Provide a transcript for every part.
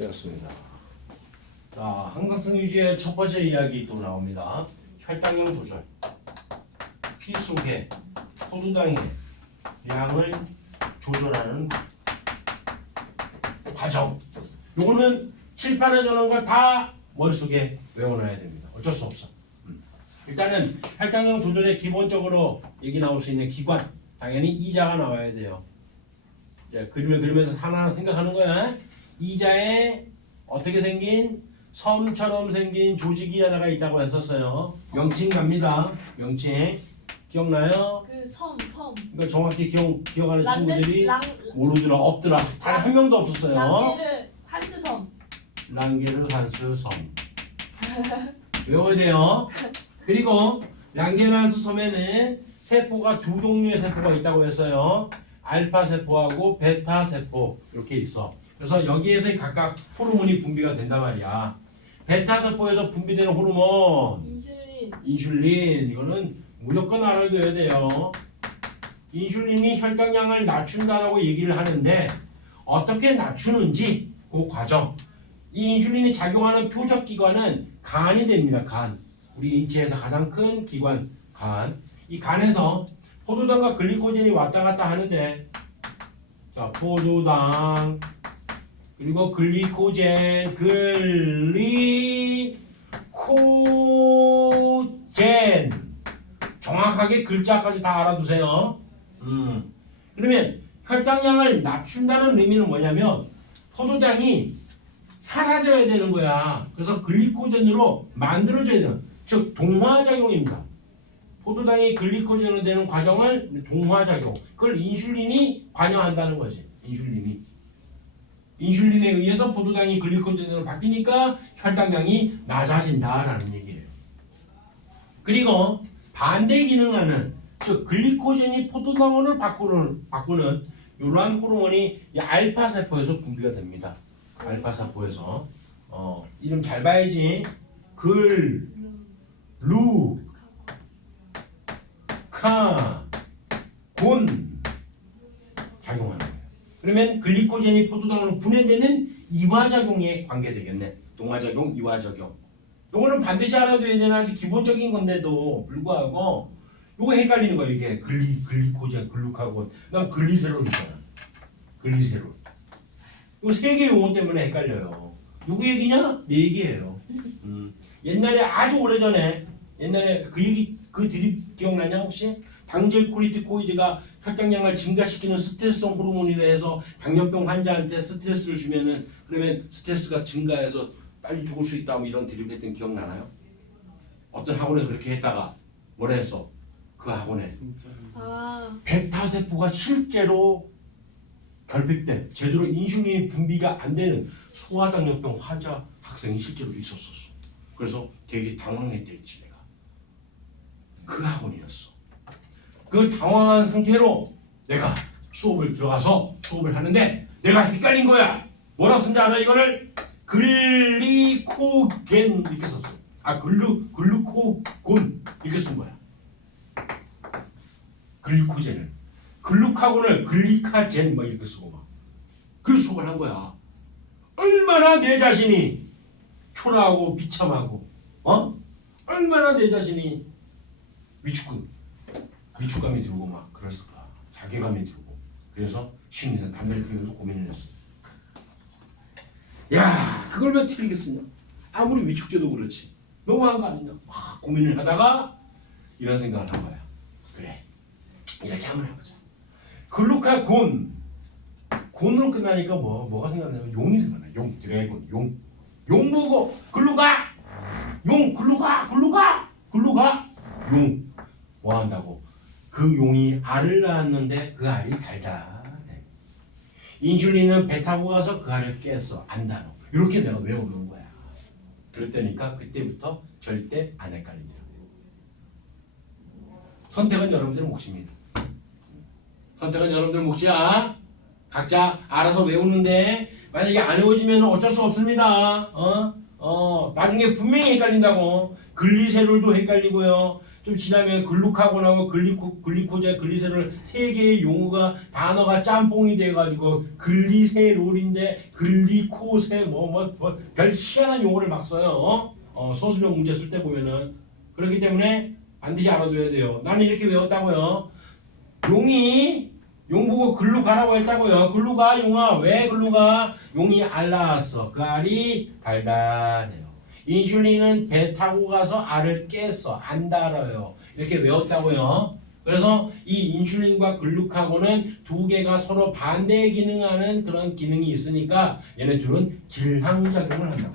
되었습니다. 자, 항상성 유지의 첫 번째 이야기 또 나옵니다. 혈당량 조절. 피 속에 포도당의 양을 조절하는 과정. 요거는 칠판에 적는 걸 다 머릿속에 외워놔야 됩니다. 어쩔 수 없어. 일단은 혈당량 조절에 기본적으로 얘기 나올 수 있는 기관, 당연히 이자가 나와야 돼요. 이제 그림을 그리면서 하나하나 생각하는 거야. 이자에 어떻게 생긴 섬처럼 생긴 조직이 하나가 있다고 했었어요. 명칭 갑니다. 명칭 기억나요? 그 섬. 이거 정확히 기억하는 친구들이 랑 모르더라, 없더라. 단 한 명도 없었어요. 랑게르 한스섬. 랑게르 한스 섬. 외워야 돼요. 그리고 랑게르 한스 섬에는 세포가 두 종류의 세포가 있다고 했어요. 알파 세포하고 베타 세포 이렇게 있어. 그래서 여기에서 각각 호르몬이 분비가 된단 말이야. 베타 세포에서 분비되는 호르몬 인슐린 이거는 무조건 알아둬야 돼요. 인슐린이 혈당량을 낮춘다라고 얘기를 하는데 어떻게 낮추는지 그 과정. 이 인슐린이 작용하는 표적 기관은 간이 됩니다. 간. 우리 인체에서 가장 큰 기관 간. 이 간에서 포도당과 글리코젠이 왔다 갔다 하는데 자, 포도당 그리고 글리코젠 정확하게 글자까지 다 알아두세요. 그러면 혈당량을 낮춘다는 의미는 뭐냐면 포도당이 사라져야 되는 거야. 그래서 글리코젠으로 만들어져야 되는, 즉 동화작용입니다. 포도당이 글리코젠으로 되는 과정을 동화작용, 그걸 인슐린이 관여한다는 거지. 인슐린에 의해서 포도당이 글리코젠으로 바뀌니까 혈당량이 낮아진다라는 얘기예요. 그리고 반대 기능하는, 즉 글리코젠이 포도당을 바꾸는 이러한 호르몬이 이 알파 세포에서 분비가 됩니다. 알파 세포에서 이름 잘 봐야지. 글루카곤 작용하는 거예요. 그러면 글리코젠이 포도당으로 분해되는 이화작용에 관계되겠네. 동화작용, 이화작용. 요거는 반드시 알아둬야 되는 아주 기본적인 건데도 불구하고 요거 헷갈리는 거예요. 이게 글리코젠, 글루카곤, 그다음 글리세롤 있잖아. 글리세롤. 요 세 개 용어 때문에 헷갈려요. 누구 얘기냐? 내 얘기예요. 옛날에 아주 오래전에 옛날에 그 얘기 그 드립 기억나냐 혹시? 당질코리티코이드가 혈당량을 증가시키는 스트레스성 호르몬이라 해서 당뇨병 환자한테 스트레스를 주면은 그러면 스트레스가 증가해서 빨리 죽을 수 있다 뭐 이런 드립 했던 기억나나요? 어떤 학원에서 그렇게 했다가 뭐라 했어? 그 학원에 베타 세포가 실제로 결핍된 제대로 인슐린이 분비가 안 되는 소아당뇨병 환자 학생이 실제로 있었었어. 그래서 되게 당황했댔지 내가. 그 학원이었어. 그 당황한 상태로 내가 수업을 들어가서 수업을 하는데 내가 헷갈린 거야. 뭐라 쓴지 알아 이거를? 글리코겐 이렇게 썼어. 글루코곤 이렇게 쓴 거야. 글리코젠을. 글루카곤을 글리카젠 막 이렇게 쓰고 막. 그래서 수업을 한 거야. 얼마나 내 자신이 초라하고 비참하고 얼마나 내 자신이 위축감이 들고 막 그랬을까. 자괴감이 들고. 그래서 심리상 담배를 피우면서 고민을 했어. 야, 그걸 왜 틀리겠으냐? 아무리 위축돼도 그렇지. 너무한 거 아니냐? 막 고민을 하다가 이런 생각을 한 거야. 그래, 이렇게 한번 해보자. 글루카곤, 곤으로 끝나니까 뭐가 생각나냐면 용이 생각나. 용, 드래곤, 용 보고 글루가, 용, 글루가, 용. 뭐 한다고? 그 용이 알을 낳았는데 그 알이 달달해. 인슐린은 배 타고 가서 그 알을 깼어. 안다노. 이렇게 내가 외우는 거야. 그랬다니까 그때부터 절대 안 헷갈리더라고요. 선택은 여러분들 몫입니다. 선택은 여러분들 몫이야. 각자 알아서 외우는데 만약에 안 외워지면 어쩔 수 없습니다. 나중에 분명히 헷갈린다고. 글리세롤도 헷갈리고요. 좀 지나면 글루카곤하고 글리코제, 글리세롤 세 개의 용어가 단어가 짬뽕이 돼가지고 글리세롤인데 글리코세 별 희한한 용어를 막 써요. 소수령 문제 쓸 때 보면은 그렇기 때문에 반드시 알아둬야 돼요. 나는 이렇게 외웠다고요. 용 보고 글로 가라고 했다고요. 글로 가 용아. 왜 글로 가? 용이 알 낳았어. 그 알이 달달해요. 인슐린은 배 타고 가서 알을 깼어. 안 달아요. 이렇게 외웠다고요. 그래서 이 인슐린과 글루카곤은 두 개가 서로 반대 기능하는 그런 기능이 있으니까 얘네 둘은 길항작용을 한다고.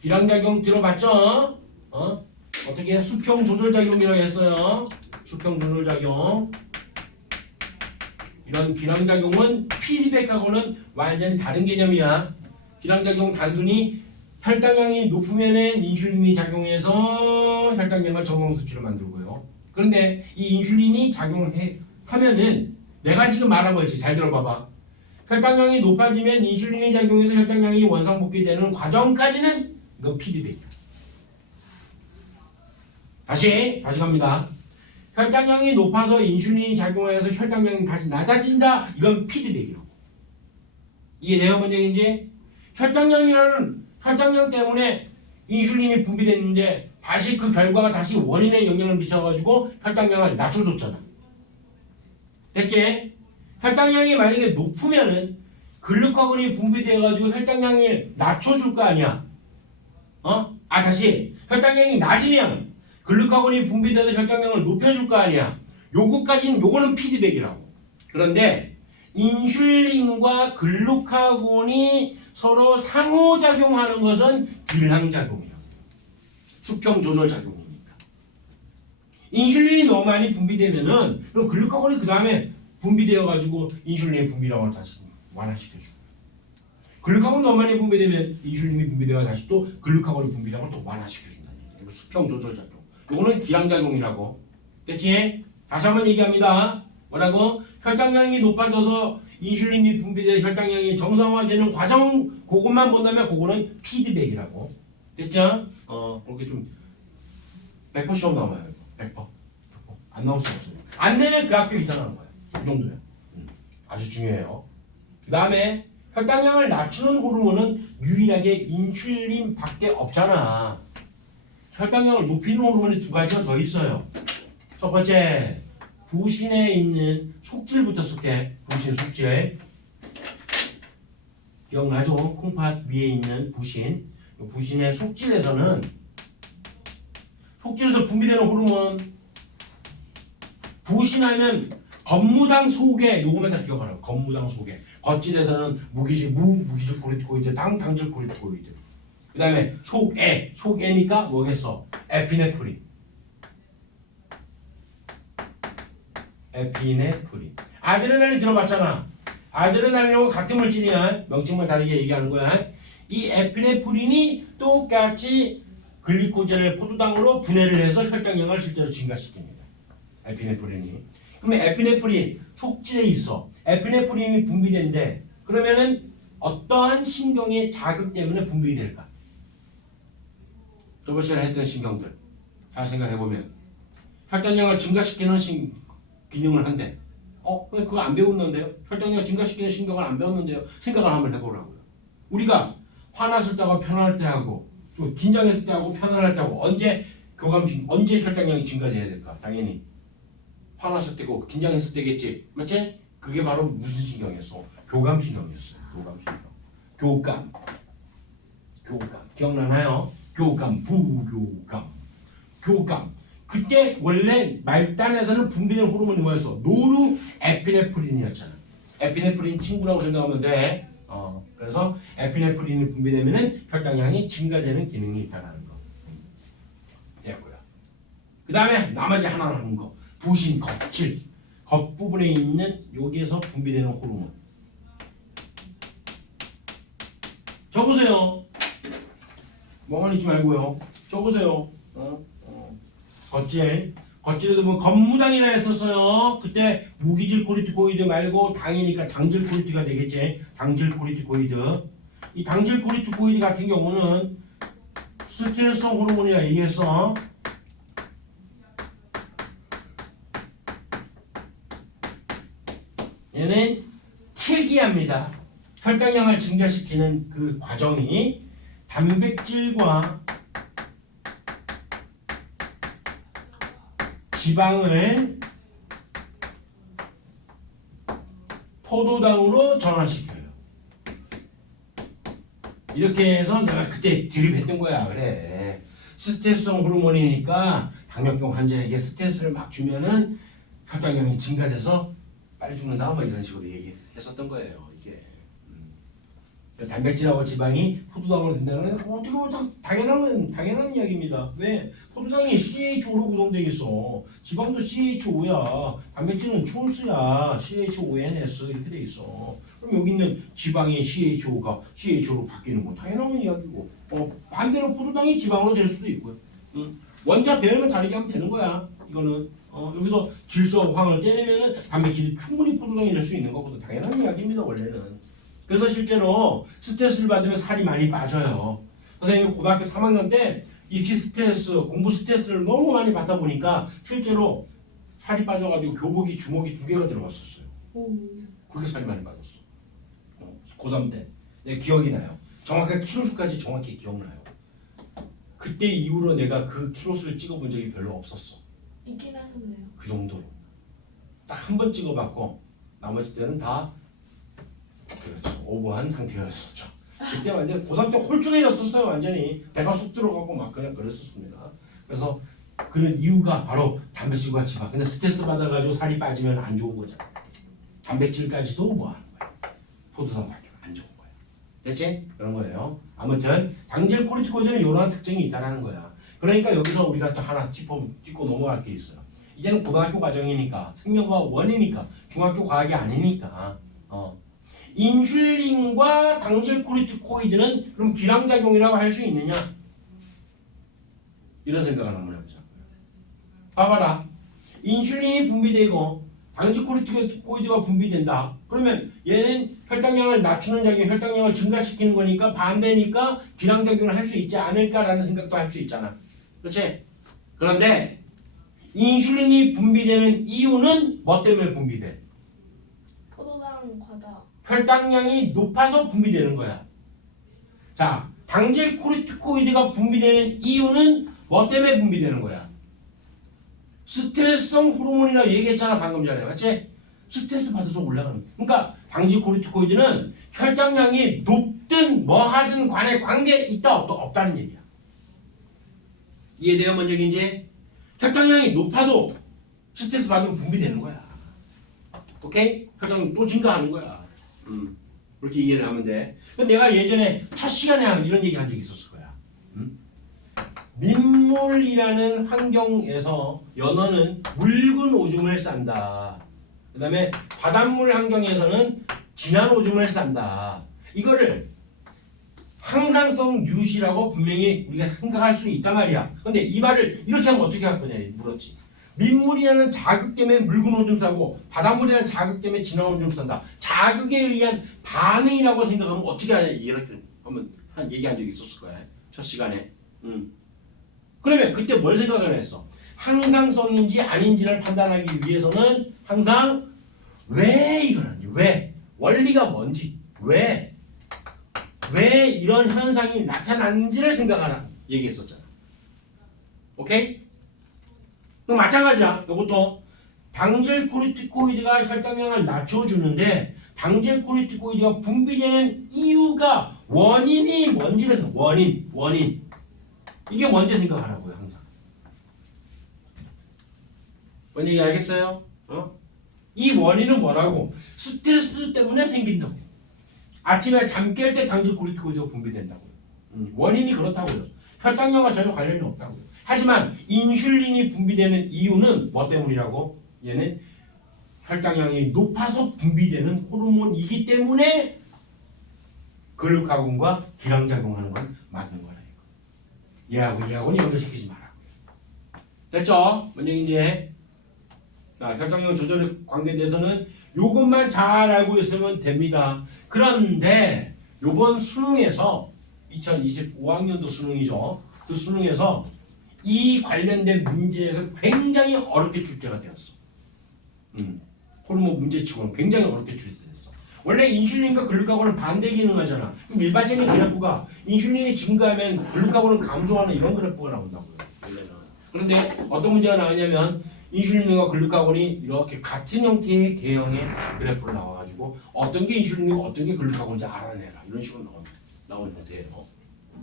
길항작용 들어봤죠? 어떻게 수평 조절작용이라고 했어요. 수평 조절작용. 이런 길항작용은 피드백하고는 완전히 다른 개념이야. 길항작용 단순히 혈당량이 높으면은 인슐린이 작용해서 혈당량을 정상 수치로 만들고요. 그런데 이 인슐린이 작용하면은 내가 지금 말한 거지. 잘 들어봐봐. 혈당량이 높아지면 인슐린이 작용해서 혈당량이 원상복귀되는 과정까지는 이건 피드백이야. 다시 갑니다. 혈당량이 높아서 인슐린이 작용해서 혈당량이 다시 낮아진다. 이건 피드백이라고. 이해돼요? 뭔 얘기인지? 혈당량 때문에 인슐린이 분비됐는데 다시 그 결과가 다시 원인에 영향을 미쳐가지고 혈당량을 낮춰줬잖아. 됐지? 혈당량이 만약에 높으면은 글루카곤이 분비돼가지고 혈당량을 낮춰줄 거 아니야. 다시 혈당량이 낮으면 글루카곤이 분비돼서 혈당량을 높여줄 거 아니야. 요거는 피드백이라고. 그런데 인슐린과 글루카곤이 서로 상호작용하는 것은 길항작용이라고. 수평 조절작용이니까. 인슐린이 너무 많이 분비되면은 그럼 글루카곤이 그 다음에 분비되어가지고 인슐린의 분비량을 다시 완화시켜주고. 글루카곤 너무 많이 분비되면 인슐린이 분비되어 다시 또 글루카곤의 분비량을 또 완화시켜준다는 얘기예요. 수평 조절작용. 이거는 기항작용이라고. 됐지? 다시 한번 얘기합니다. 뭐라고? 혈당량이 높아져서 인슐린이 분비돼 혈당량이 정상화되는 과정 그것만 본다면 그거는 피드백이라고. 됐죠? 그렇게 좀 100% 시험 나와요. 100%. 안 나올 수 없어요. 안 되면 그 학교 이상하는 거야. 이 정도야. 아주 중요해요. 그 다음에 혈당량을 낮추는 호르몬은 유일하게 인슐린밖에 없잖아. 혈당량을 높이는 호르몬이 두 가지가 더 있어요. 첫 번째, 부신에 있는 속질부터 쓸게. 부신 속질. 기억나죠? 콩팥 위에 있는 부신. 부신의 속질에서 분비되는 호르몬. 부신하면 건무당 소개. 요거만 다 기억하라고. 건무당 소개. 겉질에서는 무기질 코리티코이드, 당질 코리티코이드. 그 다음에 촉애니까 뭐겠어? 에피네프린. 아드레날린 들어봤잖아. 아드레날린하고 같은 물질이야. 명칭만 다르게 얘기하는 거야. 이 에피네프린이 똑같이 글리코젠을 포도당으로 분해를 해서 혈당량을 실제로 증가시킵니다. 에피네프린이. 그러면 에피네프린 촉질에 있어. 에피네프린이 분비되는데 그러면은 어떠한 신경의 자극 때문에 분비될까? 저번 시간에 했던 신경들 잘 생각해보면 혈당량을 증가시키는 기능을 한대. 근데 그거 안 배웠는데요? 혈당량을 증가시키는 신경을 안 배웠는데요? 생각을 한번 해보라고요. 우리가 화났을 때하고 편안할 때 하고 또 긴장했을 때 하고 편안할 때 하고 언제 혈당량이 증가돼야 될까? 당연히 화났을 때고 긴장했을 때겠지. 맞지? 그게 바로 무슨 신경이었어? 교감신경이었어요. 교감. 기억나나요? 교감. 그때 원래 말단에서는 분비되는 호르몬이 뭐였어? 노르에피네프린이었잖아. 에피네프린 친구라고 생각하면 돼. 그래서 에피네프린이 분비되면은 혈당량이 증가되는 기능이 있다는 거. 되고요. 그 다음에 나머지 하나 남은 거. 부신, 겉질. 겉부분에 있는 여기에서 분비되는 호르몬. 적으세요. 멍하니 있지 말고요. 적으세요. 겉질에도 뭐 건무당이나 했었어요. 그때 무기질 코리티코이드 말고 당이니까 당질 코리티가 되겠지. 당질 코리티코이드. 이 당질 코리티코이드 같은 경우는 스트레스성 호르몬이라 얘기했어. 얘는 특이합니다. 혈당량을 증가시키는 그 과정이 단백질과 지방을 포도당으로 전환시켜요. 이렇게 해서 내가 그때 드립했던 거야. 그래. 스트레스성 호르몬이니까 당뇨병 환자에게 스트레스를 막 주면은 혈당량이 증가돼서 빨리 죽는다 뭐 이런 식으로 얘기했었던 거예요. 이게 단백질하고 지방이 포도당으로 된다는 건 어떻게 보면 당연한 이야기입니다. 왜? 포도당이 CHO로 구성되어 있어. 지방도 CHO야. 단백질은 촐스야. CHONS 이렇게 돼 있어. 그럼 여기 있는 지방의 CHO가 CHO로 바뀌는 건 당연한 이야기고. 반대로 포도당이 지방으로 될 수도 있고요. 원자 배열만 다르게 하면 되는 거야. 이거는 여기서 질소하고 황을 떼내면은 단백질이 충분히 포도당이 될 수 있는 거거든. 당연한 이야기입니다. 원래는. 그래서 실제로 스트레스를 받으면 살이 많이 빠져요. 선생님이 고등학교 3학년 때 입시 스트레스, 공부 스트레스를 너무 많이 받다 보니까 실제로 살이 빠져가지고 교복이 주먹이 2개가 들어갔었어요. 그렇게 살이 많이 빠졌어. 고3 때. 내 기억이 나요. 정확한 키로수까지 정확히 기억나요. 그때 이후로 내가 그 키로수를 찍어본 적이 별로 없었어. 있긴 하셨네요. 그 정도로. 딱 한 번 찍어봤고 나머지 때는 다 그렇죠. 오버한 상태였었죠. 그때 완전 고3 때 홀쭉해졌었어요. 완전히 배가 쑥 들어가고 막 그냥 그랬었습니다. 그래서 그런 이유가 바로 단백질과 지방. 근데 스트레스 받아가지고 살이 빠지면 안 좋은 거잖아. 단백질까지도 뭐 하는 거야. 포도당 바뀌면 안 좋은 거야. 됐지? 그런 거예요. 아무튼 당질 코르티코이드는 이러한 특징이 있다는 거야. 그러니까 여기서 우리가 또 하나 짚고 넘어갈 게 있어요. 이제는 고등학교 과정이니까 생명과학 원이니까 중학교 과학이 아니니까 인슐린과 당질 코르티코이드는 그럼 기량작용이라고 할 수 있느냐? 이런 생각을 한번 해보자. 봐봐라. 인슐린이 분비되고 당질 코르티코이드가 분비된다. 그러면 얘는 혈당량을 낮추는 작용, 혈당량을 증가시키는 거니까 반대니까 기량작용을 할 수 있지 않을까라는 생각도 할 수 있잖아. 그렇지? 그런데 인슐린이 분비되는 이유는 뭐 때문에 분비돼? 포도당 과다. 혈당량이 높아서 분비되는 거야. 자, 당질 코르티코이드가 분비되는 이유는 뭐 때문에 분비되는 거야? 스트레스성 호르몬이라고 얘기했잖아 방금 전에. 맞지? 스트레스 받아서 올라가는 거야. 그러니까 당질 코르티코이드는 혈당량이 높든 뭐 하든 간에 관계 있다 없다는 얘기야. 이해돼요? 뭔 얘기인지? 혈당량이 높아도 스트레스 받으면 분비되는 거야. 오케이? 혈당이 또 증가하는 거야. 그렇게 이해를 하면 돼. 내가 예전에 첫 시간에 이런 얘기 한 적이 있었을 거야. 민물이라는 환경에서 연어는 묽은 오줌을 싼다. 그 다음에 바닷물 환경에서는 진한 오줌을 싼다. 이거를 항상성 뉴시라고 분명히 우리가 생각할 수 있단 말이야. 근데 이 말을 이렇게 하면 어떻게 할 거냐 물었지. 민물이라는 자극 때문에 묽은 오줌 싸고 바닷물이라는 자극 때문에 진한 오줌 싼다. 자극에 의한 반응이라고 생각하면 어떻게 하냐 이렇게 한번 얘기한 적이 있었을 거야. 첫 시간에. 그러면 그때 뭘 생각을 했어? 항상성인지 아닌지를 판단하기 위해서는 항상 왜 이러는지, 왜 원리가 뭔지, 왜 이런 현상이 나타나는지를 생각하라 얘기했었잖아. 오케이? 그럼 마찬가지야. 이것도 당질 코르티코이드가 혈당량을 낮춰주는데 당질 코르티코이드가 분비되는 이유가 원인이 뭔지를 원인 이게 뭔지 생각하라고요. 항상. 뭔 얘기 알겠어요? 이 원인은 뭐라고? 스트레스 때문에 생긴다고. 아침에 잠 깰 때 당질 코르티코이드가 분비된다고요. 원인이 그렇다고요. 혈당량과 전혀 관련이 없다고요. 하지만 인슐린이 분비되는 이유는 뭐 때문이라고? 얘는 혈당량이 높아서 분비되는 호르몬이기 때문에 글루카곤과 기량작용하는 건 맞는 거라. 얘하고는 연결시키지 마라. 됐죠? 뭔 얘기인지? 자, 혈당량 조절에 관계돼서는 요것만 잘 알고 있으면 됩니다. 그런데 요번 수능에서 2025학년도 수능이죠. 그 수능에서 이 관련된 문제에서 굉장히 어렵게 출제가 되었어. 호르몬 문제치고는 굉장히 어렵게 출제됐어. 원래 인슐린과 글루카곤은 반대 기능하잖아. 그럼 일반적인 그래프가 인슐린이 증가하면 글루카곤은 감소하는 이런 그래프가 나온다고요. 원래는. 그런데 어떤 문제가 나오냐면 인슐린과 글루카곤이 이렇게 같은 형태의 개형의 그래프로 나와가지고 어떤 게 인슐린이고 어떤 게 글루카곤인지 알아내라 이런 식으로 나온 형태예요.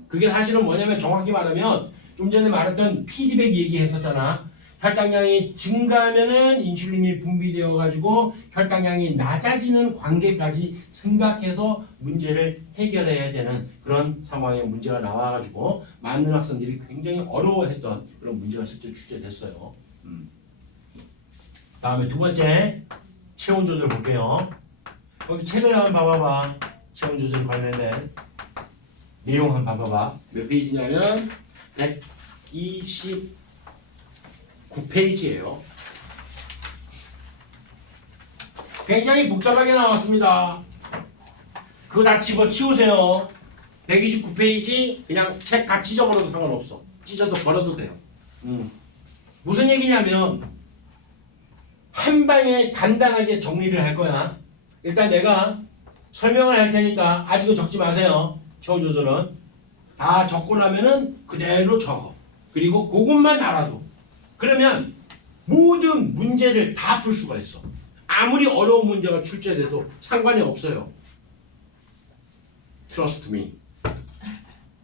그게 사실은 뭐냐면 정확히 말하면 좀 전에 말했던 피드백 얘기했었잖아. 혈당량이 증가하면은 인슐린이 분비되어 가지고 혈당량이 낮아지는 관계까지 생각해서 문제를 해결해야 되는 그런 상황의 문제가 나와 가지고 많은 학생들이 굉장히 어려워했던 그런 문제가 실제 출제됐어요. 다음에 두 번째 체온 조절 볼게요. 거기 책을 한번 봐봐봐. 체온 조절 관련된 내용 한번 봐봐봐. 몇 페이지냐면 129페이지예요. 굉장히 복잡하게 나왔습니다. 그거 다 집어치우세요. 129페이지 그냥 책 같이 접어도 상관없어. 찢어서 버려도 돼요. 무슨 얘기냐면 한 방에 간단하게 정리를 할 거야. 일단 내가 설명을 할 테니까 아직은 적지 마세요. 체온 조절은 다 적고 나면은 그대로 적어. 그리고 그것만 알아도 그러면 모든 문제를 다 풀 수가 있어. 아무리 어려운 문제가 출제돼도 상관이 없어요. Trust me.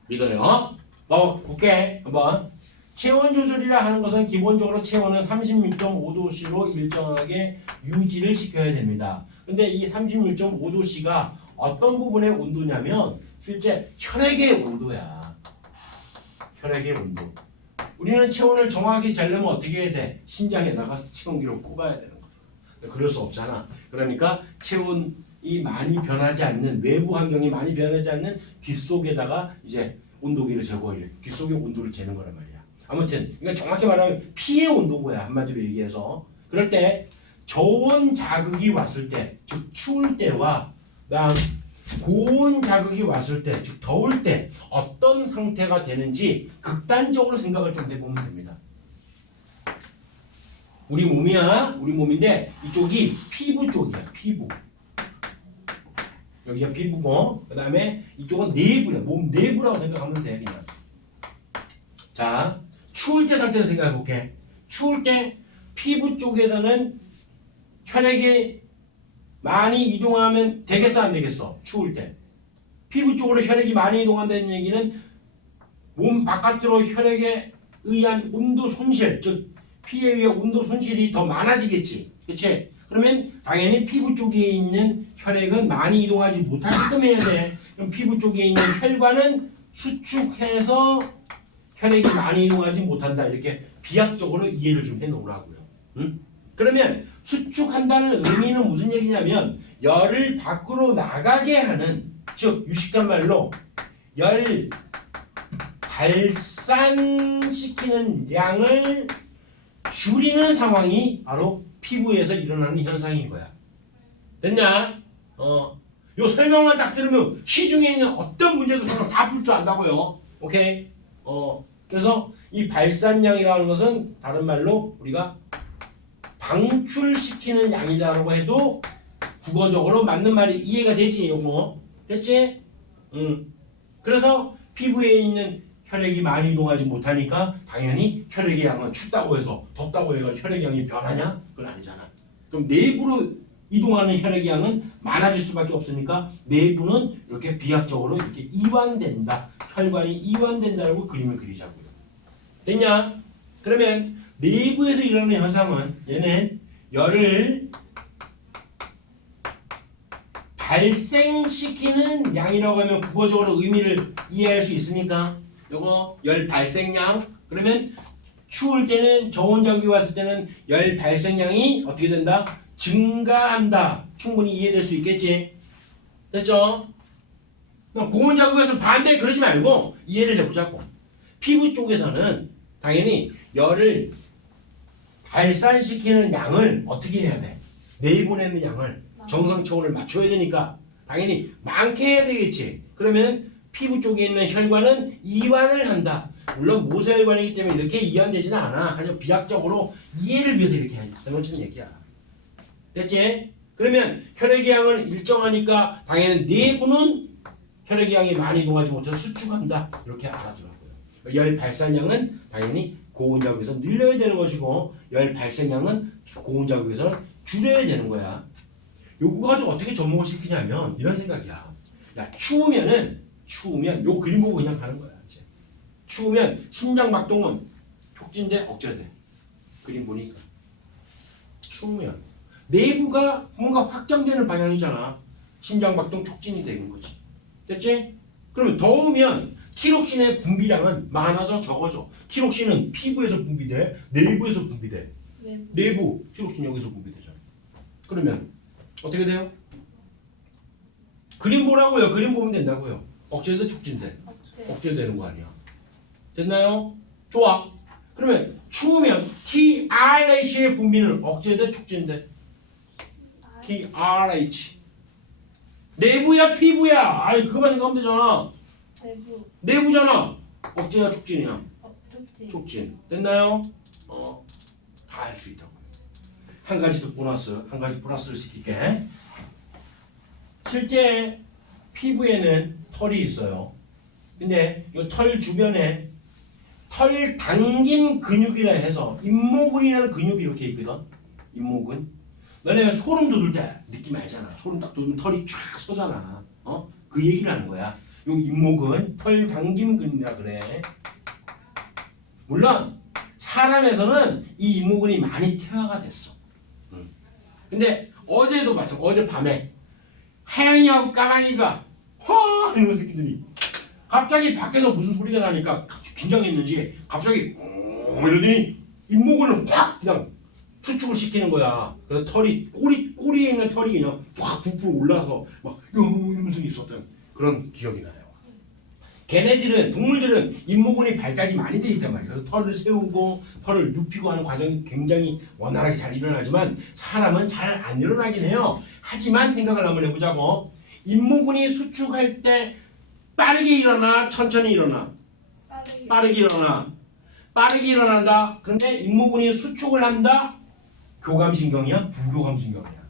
믿어요. 볼게 한번. 체온 조절이라 하는 것은 기본적으로 체온은 36.5도씨로 일정하게 유지를 시켜야 됩니다. 근데 이 36.5도씨가 어떤 부분의 온도냐면 실제 혈액의 온도야. 혈액의 온도. 우리는 체온을 정확히 재려면 어떻게 해야 돼? 심장에다가 체온기를 꼽아야 되는 거야. 그럴 수 없잖아. 그러니까 체온이 많이 변하지 않는 외부 환경이 많이 변하지 않는 귀 속에다가 이제 온도계를 재고 귀 속의 온도를 재는 거란 말이야. 아무튼 이건 정확히 말하면 피의 온도인 거야. 한마디로 얘기해서. 그럴 때 저온 자극이 왔을 때, 즉 추울 때와 그다음 고온 자극이 왔을 때, 즉 더울 때 어떤 상태가 되는지 극단적으로 생각을 좀 해보면 됩니다. 우리 몸이야. 우리 몸인데 이쪽이 피부 쪽이야. 피부. 여기가 피부고 그 다음에 이쪽은 내부야. 몸 내부라고 생각하면 돼. 그냥. 자, 추울 때 상태를 생각해 볼게. 추울 때 피부 쪽에서는 혈액이 많이 이동하면 되겠어 안 되겠어? 추울 때 피부 쪽으로 혈액이 많이 이동한다는 얘기는 몸 바깥으로 혈액에 의한 온도 손실, 즉 피에 의해 온도 손실이 더 많아지겠지. 그치? 그러면 당연히 피부 쪽에 있는 혈액은 많이 이동하지 못하게끔 해야 돼. 그럼 피부 쪽에 있는 혈관은 수축해서 혈액이 많이 이동하지 못한다. 이렇게 비약적으로 이해를 좀 해놓으라고요. 응? 그러면 수축한다는 의미는 무슨 얘기냐면 열을 밖으로 나가게 하는, 즉 유식한 말로 열 발산시키는 양을 줄이는 상황이 바로 피부에서 일어나는 현상인 거야. 됐냐? 요 설명만 딱 들으면 시중에 있는 어떤 문제도 다 풀 줄 안다고요. 오케이? 그래서 이 발산량이라는 것은 다른 말로 우리가 방출시키는 양이다라고 해도 국어적으로 맞는 말이 이해가 되지. 요거 됐지? 그래서 피부에 있는 혈액이 많이 이동하지 못하니까 당연히 혈액의 양은 춥다고 해서 덥다고 해서 혈액 양이 변하냐? 그건 아니잖아. 그럼 내부로 이동하는 혈액의 양은 많아질 수밖에 없으니까 내부는 이렇게 비약적으로 이렇게 이완된다. 혈관이 이완된다라고 그림을 그리자고요. 됐냐? 그러면 내부에서 일어나는 현상은 얘는 열을 발생시키는 양이라고 하면 국어적으로 의미를 이해할 수 있으니까 요거 열 발생량. 그러면 추울 때는 저온 자극이 왔을 때는 열 발생량이 어떻게 된다? 증가한다. 충분히 이해될 수 있겠지? 됐죠? 고온 자극에서 반대 그러지 말고 이해를 해보자고. 피부 쪽에서는 당연히 열을 발산시키는 양을 어떻게 해야 돼? 내보내는 양을 정상 체온을 맞춰야 되니까 당연히 많게 해야 되겠지. 그러면 피부 쪽에 있는 혈관은 이완을 한다. 물론 모세혈관이기 때문에 이렇게 이해되지는 않아. 하지만 비약적으로 이해를 위해서 이렇게 해놓은 얘기야. 됐지? 그러면 혈액의 양은 일정하니까 당연히 내부는 혈액의 양이 많이 이동하지 못해서 수축한다. 이렇게 알아두라고요. 열 발산량은 당연히 고온 자극에서 늘려야 되는 것이고 열 발생량은 고온 자극에서 줄여야 되는 거야. 요거 가지고 어떻게 접목을 시키냐면 이런 생각이야. 야, 추우면 요 그림 보고 그냥 가는 거야. 이제. 추우면 심장 박동은 촉진돼 억제돼. 그림 보니까. 추우면 내부가 뭔가 확장되는 방향이잖아. 심장 박동 촉진이 되는 거지. 됐지? 그러면 더우면 티록신의 분비량은 많아져 적어져. 티록신은 피부에서 분비돼, 내부에서 분비돼. 내부 티록신 여기서 분비되잖아. 그러면 어떻게 돼요? 그림 보라고요. 그림 보면 된다고요. 억제돼 촉진돼. 억제되는 거 아니야. 됐나요? 좋아. 그러면 추우면 TRH의 분비는 억제돼 촉진돼. TRH. 내부야 피부야. 아이 그거만 생각하면 되잖아. 내부잖아. 억제야 촉진이야. 촉진. 됐나요? 다 할 수 있다고. 한 가지 더 보너스. 한 가지 플러스를 시킬게. 실제 피부에는 털이 있어요. 근데 이 털 주변에 털 당김 근육이라 해서 잇모근이라는 근육이 이렇게 있거든. 잇모근. 너네가 소름 돋을 때 느낌 알잖아. 소름 딱 돋으면 털이 쫙 쏘잖아. 그 얘기를 하는 거야. 요 잇모근 털 당김 근이라 그래. 물론 사람에서는 이 잇모근이 많이 퇴화가 됐어. 근데 어제도 마찬가지. 어젯밤에 하얀이하고 까만이가 화 이런 새끼들이 갑자기 밖에서 무슨 소리가 나니까 긴장했는지 갑자기 이러더니 잇모근을 확 그냥 수축을 시키는 거야. 그래서 털이 꼬리에 있는 털이 그냥 확 부풀어 올라서 막 이러면서 있었던 그런 기억이 나요. 걔네들은 동물들은 잇모근이 발달이 많이 돼 있단 말이에요. 그래서 털을 세우고 털을 눕히고 하는 과정이 굉장히 원활하게 잘 일어나지만 사람은 잘 안 일어나긴 해요. 하지만 생각을 한번 해보자고. 잇모근이 수축할 때 빠르게 일어나 천천히 일어나. 빠르게 일어나. 빠르게 일어난다. 그런데 잇모근이 수축을 한다. 교감신경이야? 부교감신경이야?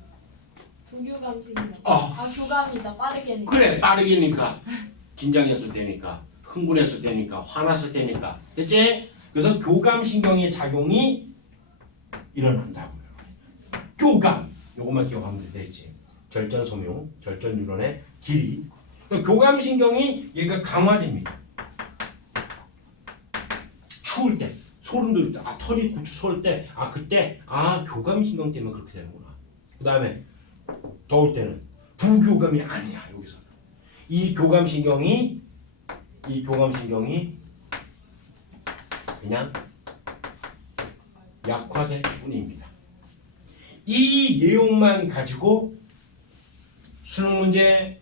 부교감신경. 아 교감이다. 빠르게. 그래 빠르게니까. 긴장했을 때니까, 흥분했을 때니까, 화났을 때니까. 됐지? 그래서 교감신경의 작용이 일어난다고요. 교감. 요것만 기억하면 되겠지. 절전섬유, 절전뉴런의 길이. 교감신경이 얘가 강화됩니다. 추울 때, 소름 돋을 때, 털이 솟을 때, 그때, 교감신경 때문에 그렇게 되는구나. 그 다음에, 더울 때는 부교감이 아니야, 여기서. 이 교감신경이 그냥 약화될 뿐입니다. 이 내용만 가지고 수능 문제,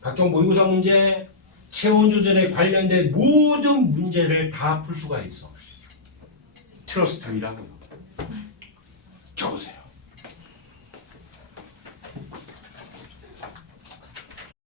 각종 모의고사 문제, 체온 조절에 관련된 모든 문제를 다 풀 수가 있어. 트러스트 미라고.